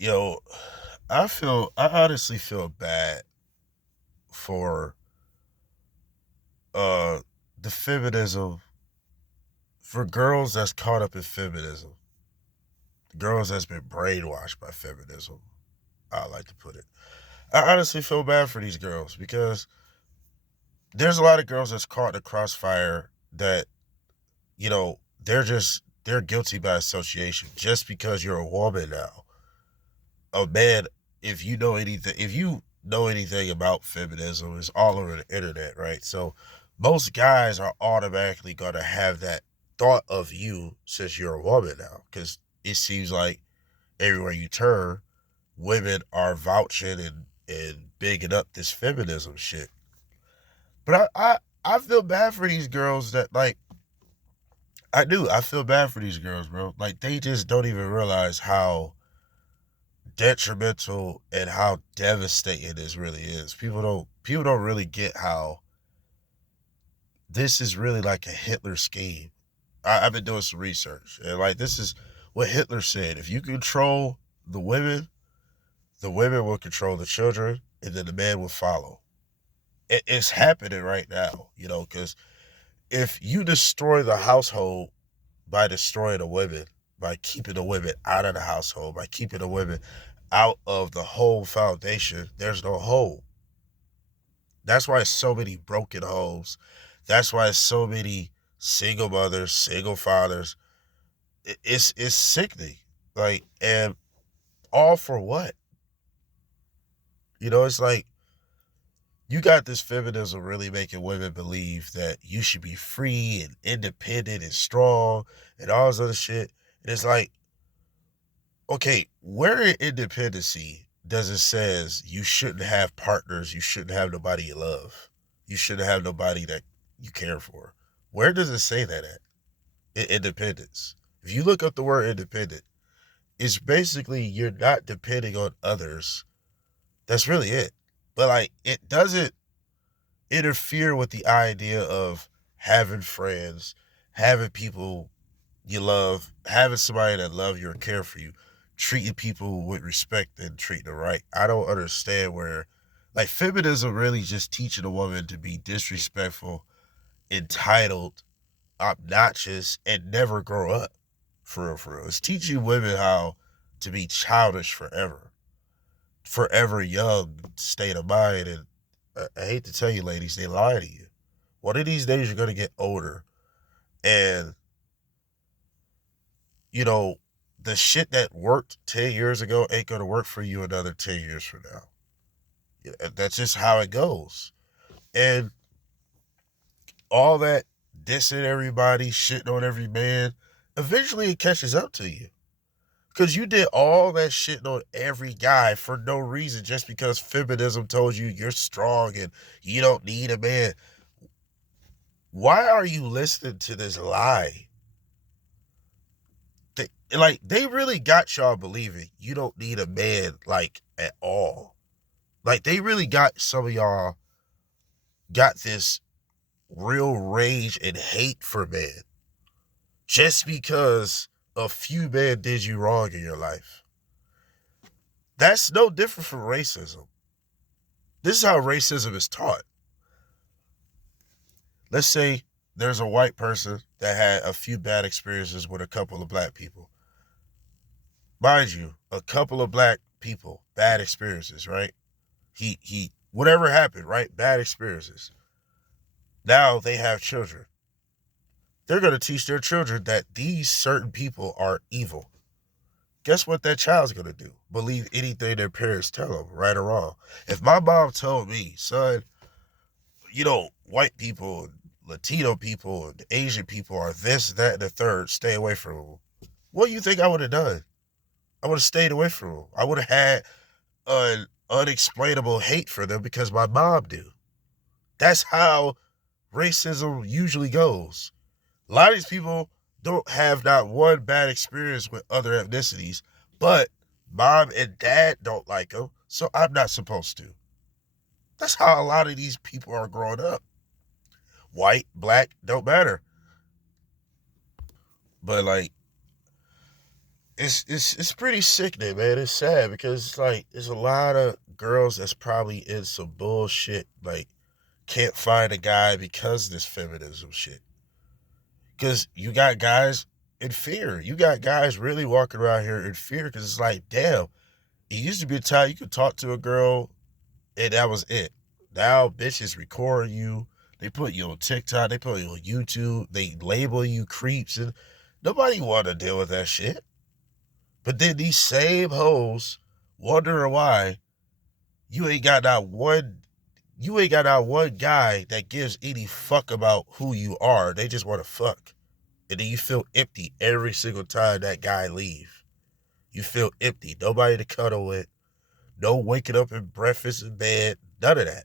Yo, I honestly feel bad for uh the feminism for girls that's caught up in feminism. Girls that's been brainwashed by feminism. I like to put it. I honestly feel bad for these girls because there's a lot of girls that's caught in the crossfire that, they're guilty by association just because you're a woman now. A man, if you know anything about feminism, it's all over the internet, right? So most guys are automatically gonna have that thought of you since you're a woman now, because it seems like everywhere you turn, women are vouching and bigging up this feminism shit. But I feel bad for these girls that like I do. I feel bad for these girls, bro. Like they just don't even realize how detrimental and how devastating this really is. People don't really get how this is really like a Hitler scheme. I've been doing some research, and like this is what Hitler said: if you control the women will control the children, and then the man will follow. It's happening right now, because if you destroy the household by destroying the women, by keeping the women out of the household, by keeping the women out of the whole foundation, there's no home. That's why so many broken homes. That's why so many single mothers, single fathers. It's sickening. Like, and all for what? It's like you got this feminism really making women believe that you should be free and independent and strong and all this other shit. And it's like, okay, where in independency does it says you shouldn't have partners, you shouldn't have nobody you love, you shouldn't have nobody that you care for? Where does it say that at? In independence. If you look up the word independent, it's basically you're not depending on others. That's really it. But like it doesn't interfere with the idea of having friends, having people you love, having somebody that love you or care for you, treating people with respect and treating them right. I don't understand where, like, feminism really just teaching a woman to be disrespectful, entitled, obnoxious, and never grow up. For real, for real. It's teaching women how to be childish forever, forever young state of mind. And I hate to tell you, ladies, they lie to you. One of these days, you're going to get older, and you know, the shit that worked 10 years ago ain't going to work for you another 10 years from now. That's just how it goes. And all that dissing everybody, shitting on every man, eventually it catches up to you. Because you did all that shit on every guy for no reason, just because feminism told you you're strong and you don't need a man. Why are you listening to this lie? They really got y'all believing you don't need a man, like, at all. Like, they really got some of y'all got this real rage and hate for men just because a few men did you wrong in your life. That's no different from racism. This is how racism is taught. Let's say there's a white person that had a few bad experiences with a couple of black people. Mind you, a couple of black people, bad experiences, right? Whatever happened, right? Bad experiences. Now they have children. They're going to teach their children that these certain people are evil. Guess what that child's going to do? Believe anything their parents tell them, right or wrong. If my mom told me, son, white people, Latino people, and Asian people are this, that, and the third, stay away from them. What do you think I would have done? I would have stayed away from them. I would have had an unexplainable hate for them because my mom do. That's how racism usually goes. A lot of these people don't have not one bad experience with other ethnicities, but mom and dad don't like them, so I'm not supposed to. That's how a lot of these people are growing up. White, black, don't matter. But like, it's pretty sickening, man. It's sad because it's like there's a lot of girls that's probably in some bullshit, like can't find a guy because of this feminism shit. Because you got guys in fear. You got guys really walking around here in fear because it's like, damn, it used to be a time you could talk to a girl and that was it. Now bitches record you. They put you on TikTok. They put you on YouTube. They label you creeps, and nobody want to deal with that shit. But then these same hoes wondering why you ain't got not one you ain't got not one guy that gives any fuck about who you are. They just want to fuck. And then you feel empty every single time that guy leave. You feel empty. Nobody to cuddle with. No waking up in breakfast in bed. None of that.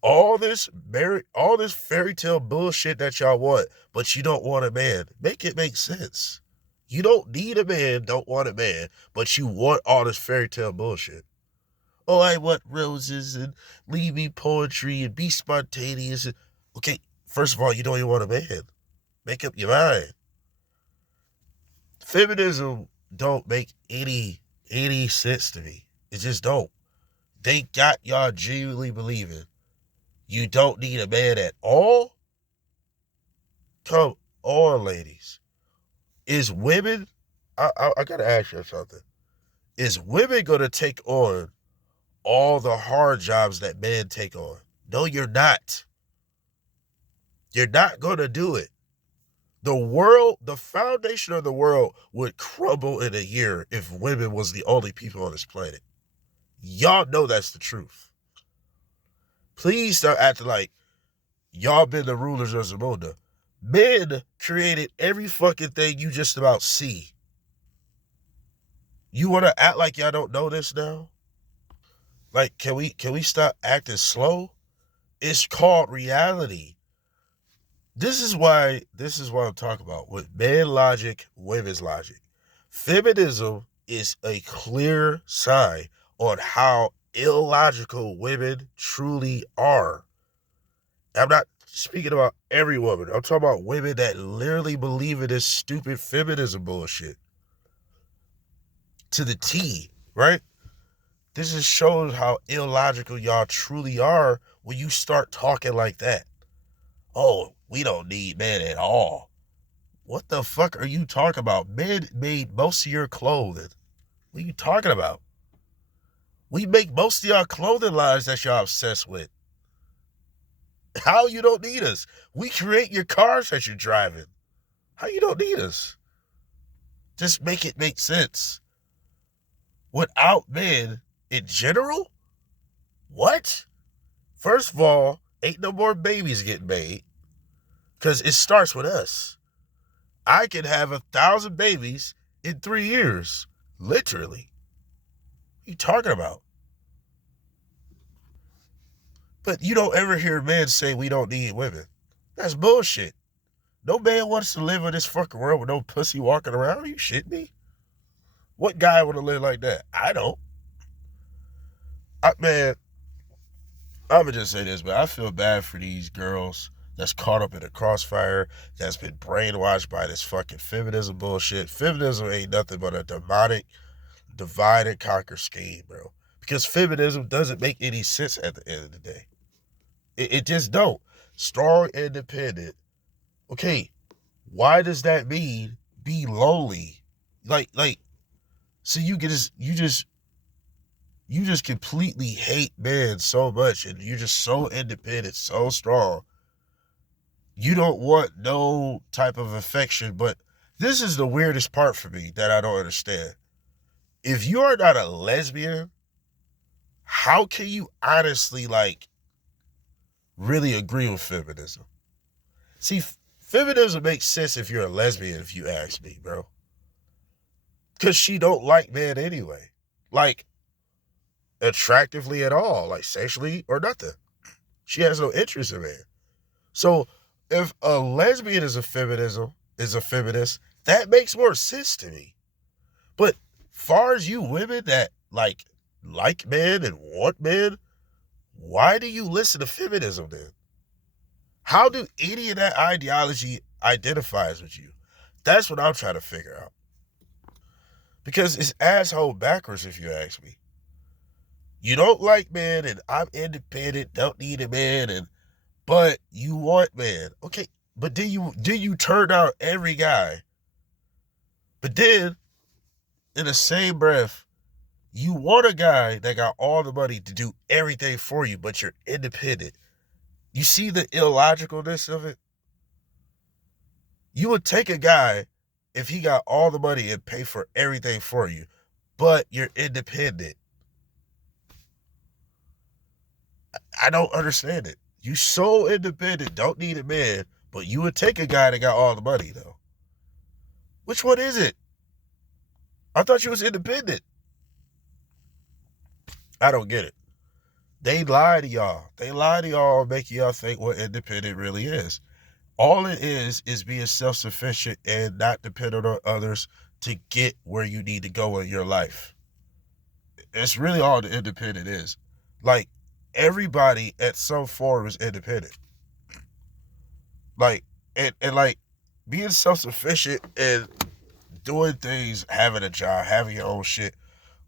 All this fairy tale bullshit that y'all want, but you don't want a man. Make it make sense. You don't need a man, don't want a man, but you want all this fairy tale bullshit. Oh, I want roses and leave me poetry and be spontaneous. Okay, first of all, you don't even want a man. Make up your mind. Feminism don't make any sense to me. It just don't. They got y'all genuinely believing you don't need a man at all. Come on, ladies. Is women? I gotta ask you something. Is women gonna take on all the hard jobs that men take on? No, you're not. You're not gonna do it. The foundation of the world would crumble in a year if women was the only people on this planet. Y'all know that's the truth. Please start acting like y'all been the rulers of Zamunda. Men created every fucking thing you just about see. You want to act like y'all don't know this now? Like, can we stop acting slow? It's called reality. This is what I'm talking about with man logic, women's logic. Feminism is a clear sign on how illogical women truly are. I'm not speaking about every woman. I'm talking about women that literally believe in this stupid feminism bullshit to the T, right? This just shows how illogical y'all truly are when you start talking like that. Oh, we don't need men at all. What the fuck are you talking about? Men made most of your clothing. What are you talking about? We make most of y'all clothing lines that y'all obsessed with. How you don't need us? We create your cars that you're driving. How you don't need us? Just make it make sense. Without men in general? What? First of all, ain't no more babies getting made because it starts with us. I can have 1,000 babies in 3 years. Literally. What are you talking about? But you don't ever hear men say we don't need women. That's bullshit. No man wants to live in this fucking world with no pussy walking around. Are you shitting me? What guy want to live like that? I don't. Man, I'm gonna just say this, but I feel bad for these girls that's caught up in the crossfire, that's been brainwashed by this fucking feminism bullshit. Feminism ain't nothing but a demonic divide and conquer scheme, bro. Because feminism doesn't make any sense at the end of the day. It just don't. Strong, independent. Okay, why does that mean be lonely? Like, so you just completely hate men so much, and you're just so independent, so strong. You don't want no type of affection, but this is the weirdest part for me that I don't understand. If you are not a lesbian, how can you honestly like really agree with feminism? See, feminism makes sense if you're a lesbian, if you ask me, bro. Because she don't like men anyway. Like, attractively at all, like sexually or nothing. She has no interest in men. So if a lesbian is a feminist, that makes more sense to me. But far as you women that like men and want men, why do you listen to feminism then? How do any of that ideology identifies with you? That's what I'm trying to figure out. Because it's asshole backwards if you ask me. You don't like men and I'm independent, don't need a man, and but you want man. Okay, but then you turn down every guy. But then in the same breath, you want a guy that got all the money to do everything for you, but you're independent. You see the illogicalness of it? You would take a guy if he got all the money and pay for everything for you, but you're independent. I don't understand it. You so independent, don't need a man, but you would take a guy that got all the money though. Which one is it? I thought you was independent. I don't get it. They lie to y'all. They lie to y'all, making y'all think what independent really is. All it is being self-sufficient and not dependent on others to get where you need to go in your life. It's really all the independent is. Like, everybody at some form is independent. Like, and like being self-sufficient and doing things, having a job, having your own shit.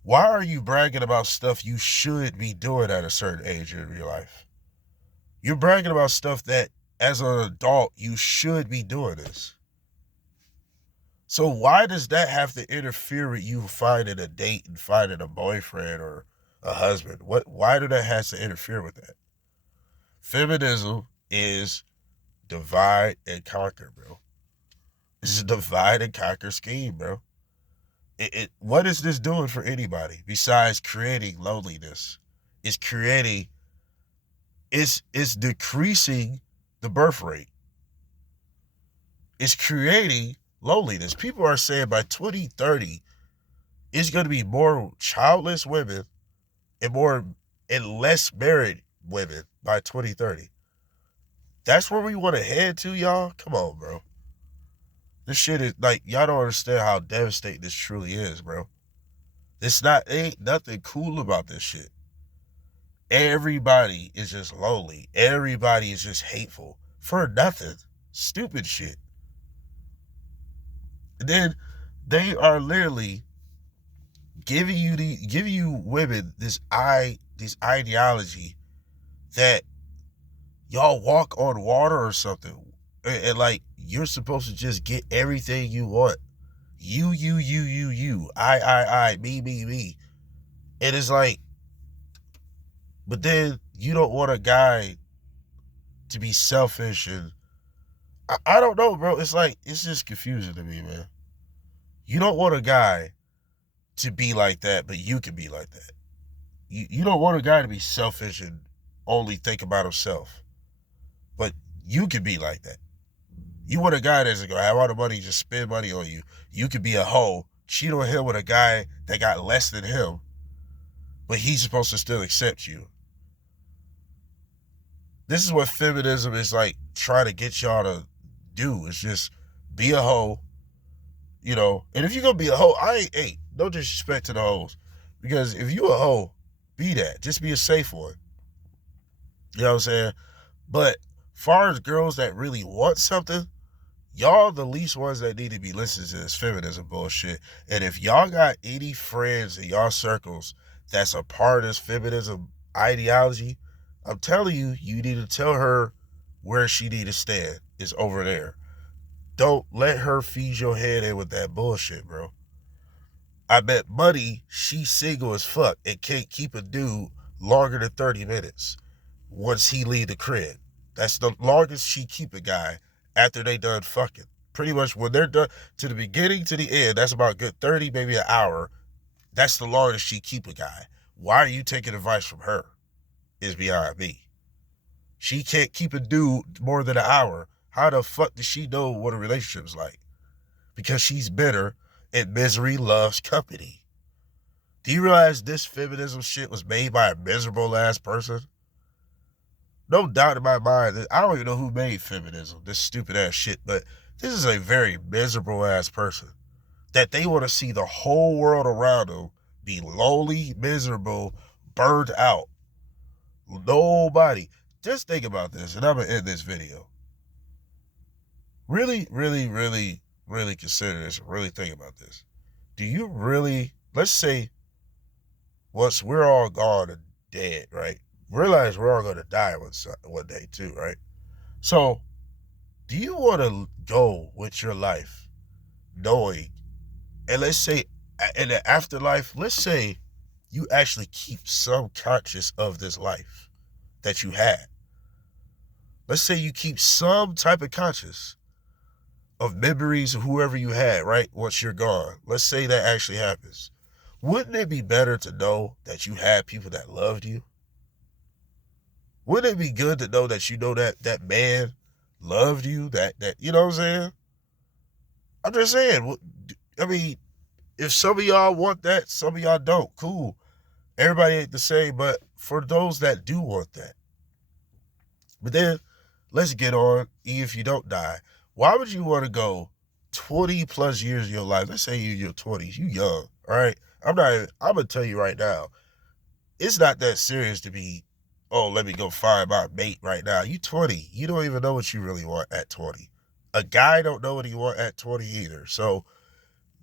Why are you bragging about stuff you should be doing at a certain age in your life? You're bragging about stuff that as an adult you should be doing this. So why does that have to interfere with you finding a date and finding a boyfriend or a husband? Why do that has to interfere with that? Feminism is divide and conquer, bro. This is a divide and conquer scheme, bro. What is this doing for anybody besides creating loneliness? It's creating, it's decreasing the birth rate. It's creating loneliness. People are saying by 2030, it's going to be more childless women and more and less married women by 2030. That's where we want to head to, y'all. Come on, bro. This shit is like, y'all don't understand how devastating this truly is, bro. Ain't nothing cool about this shit. Everybody is just lonely. Everybody is just hateful for nothing. Stupid shit. And then they are literally giving you women this ideology that y'all walk on water or something. And like you're supposed to just get everything you want. You. I, me. And it's like, but then you don't want a guy to be selfish and I don't know, bro. It's like, it's just confusing to me, man. You don't want a guy to be like that, but you can be like that. You don't want a guy to be selfish and only think about himself, but you can be like that. You want a guy that's gonna have all the money, just spend money on you. You could be a hoe, cheat on him with a guy that got less than him, but he's supposed to still accept you. This is what feminism is like trying to get y'all to do. It's just be a hoe, you know. And if you're gonna be a hoe, hey, no disrespect to the hoes. Because if you a hoe, be that. Just be a safe one. You know what I'm saying? But far as girls that really want something, y'all the least ones that need to be listening to this feminism bullshit. And if y'all got any friends in y'all circles that's a part of this feminism ideology, I'm telling you, you need to tell her where she need to stand. Is over there. Don't let her feed your head in with that bullshit, bro. I bet money she's single as fuck and can't keep a dude longer than 30 minutes once he leave the crib. That's the longest she keep a guy after they done fucking. Pretty much when they're done to the beginning to the end, that's about a good 30, maybe an hour. That's the longest she keep a guy. Why are you taking advice from her? Is beyond me. She can't keep a dude more than an hour. How the fuck does she know what a relationship's like? Because she's bitter and misery loves company. Do you realize this feminism shit was made by a miserable ass person? No doubt in my mind, I don't even know who made feminism, this stupid ass shit, but this is a very miserable ass person. That they want to see the whole world around them be lonely, miserable, burned out. Nobody. Just think about this, and I'm going to end this video. Really, really, really, really consider this. Really think about this. do you really, let's say, once we're all gone and dead, right? Realize we're all going to die one day too, right? So, do you want to go with your life knowing, and let's say in the afterlife, let's say you actually keep some conscious of this life that you had. Let's say you keep some type of conscious of memories of whoever you had, right? Once you're gone. Let's say that actually happens. Wouldn't it be better to know that you had people that loved you? Wouldn't it be good to know that you know that that man loved you? That you know what I'm saying? I'm just saying. I mean, if some of y'all want that, some of y'all don't. Cool. Everybody ain't the same, but for those that do want that, but then let's get on. If you don't die, why would you want to go 20 plus years of your life? Let's say you're in your 20s, you young, all right? I'm gonna tell you right now, it's not that serious to be, oh, let me go find my mate right now. You 20, you don't even know what you really want at 20. A guy don't know what he want at 20 either. So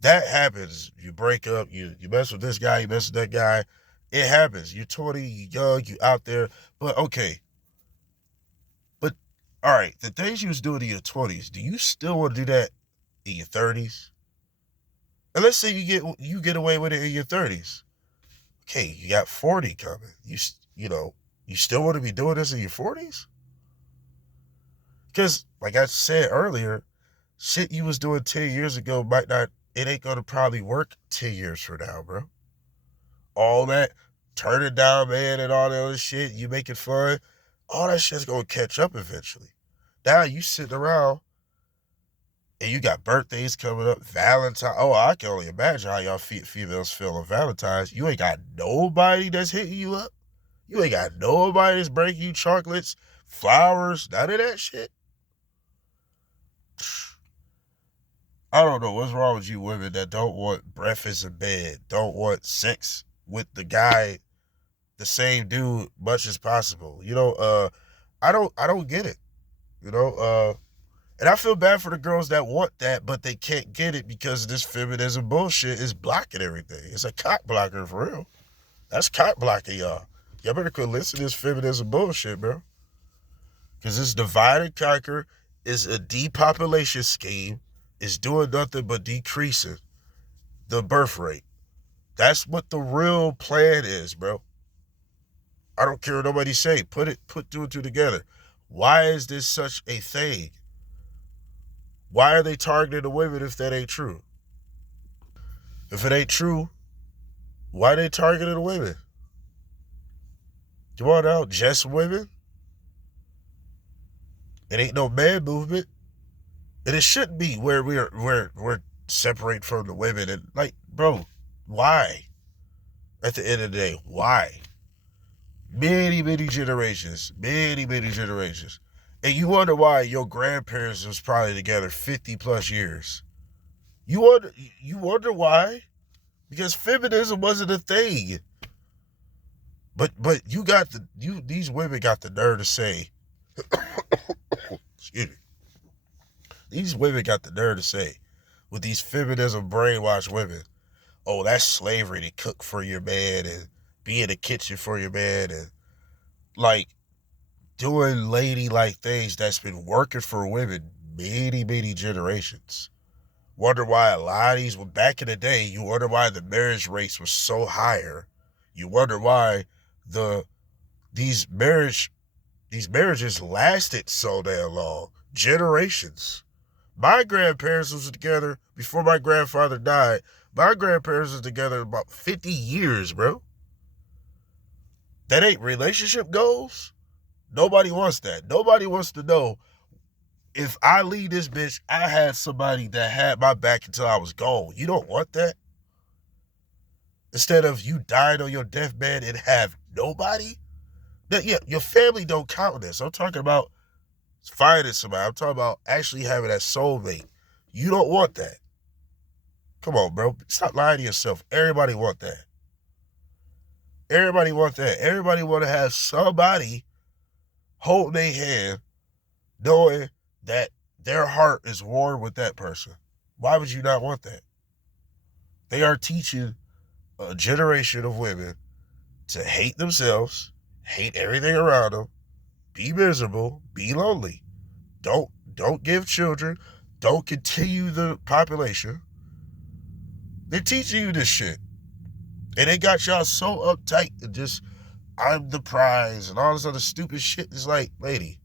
that happens. You break up, you mess with this guy, you mess with that guy. It happens. You're 20, you young, you out there. But okay, but all right, the things you was doing in your 20s, do you still want to do that in your 30s? And let's say you get away with it in your 30s. Okay, you got 40 coming. You know, you still want to be doing this in your 40s? Because like I said earlier, shit you was doing 10 years ago might not, it ain't gonna probably work 10 years from now, bro. All that turning down, man, and all that other shit, you making fun, all that shit's gonna catch up eventually. Now you sitting around and you got birthdays coming up, Valentine. Oh, I can only imagine how y'all females feel on Valentine's. You ain't got nobody that's hitting you up. You ain't got nobody that's breaking you chocolates, flowers, none of that shit. I don't know what's wrong with you women that don't want breakfast in bed, don't want sex with the guy, the same dude, much as possible. I don't get it. You know, and I feel bad for the girls that want that, but they can't get it because this feminism bullshit is blocking everything. It's a cock blocker for real. That's cock blocking y'all. Y'all better quit listening to this feminism bullshit, bro. Because this divide and conquer is a depopulation scheme. It's doing nothing but decreasing the birth rate. That's what the real plan is, bro. I don't care what nobody say. Put two and two together. Why is this such a thing? Why are they targeting the women if that ain't true? If it ain't true, why are they targeting the women? Come on now, just women? It ain't no man movement. And it shouldn't be where we're separate from the women and like, bro, why? At the end of the day, why? Many generations. Many generations. And you wonder why your grandparents was probably together 50 plus years. You wonder why? Because feminism wasn't a thing. But these women got the nerve to say, excuse me. These women got the nerve to say, with these feminism brainwashed women, oh, that's slavery to cook for your man and be in the kitchen for your man and like doing ladylike things that's been working for women many generations. Wonder why a lot of these, well, back in the day, you wonder why the marriage rates were so higher. You wonder why the these marriages lasted so damn long. Generations. My grandparents was together before my grandfather died. My grandparents was together about 50 years, bro. That ain't relationship goals. Nobody wants that. Nobody wants to know if I leave this bitch, I had somebody that had my back until I was gone. You don't want that? Instead of you dying on your deathbed and have nobody? Yeah, your family don't count this. I'm talking about finding somebody. I'm talking about actually having that soulmate. You don't want that. Come on, bro. Stop lying to yourself. Everybody want that. Everybody want that. Everybody want to have somebody holding their hand knowing that their heart is warm with that person. Why would you not want that? They are teaching a generation of women to hate themselves, hate everything around them, be miserable, be lonely. Don't give children, don't continue the population. They're teaching you this shit. And they got y'all so uptight and just, I'm the prize and all this other stupid shit. It's like, lady,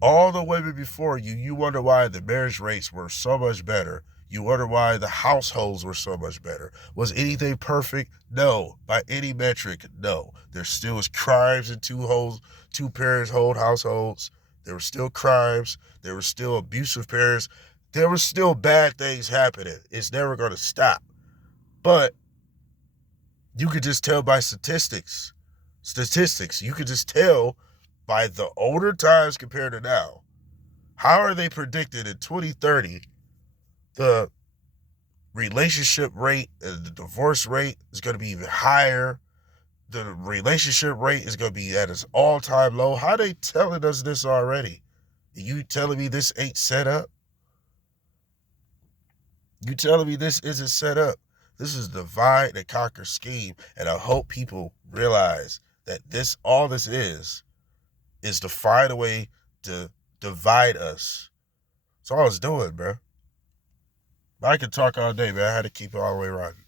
all the women before you, you wonder why the marriage rates were so much better. You wonder why the households were so much better. Was anything perfect? No. By any metric, no. There still was crimes in two parents hold households. There were still crimes. There were still abusive parents. There were still bad things happening. It's never going to stop. But you could just tell by statistics. You could just tell by the older times compared to now. How are they predicted in 2030 the relationship rate and the divorce rate is going to be even higher? The relationship rate is going to be at its all-time low. How are they telling us this already? Are you telling me this ain't set up? You telling me this isn't set up? This is a divide and conquer scheme, and I hope people realize that all this is to find a way to divide us. That's all it's doing, bro. I could talk all day, man. I had to keep it all the way running.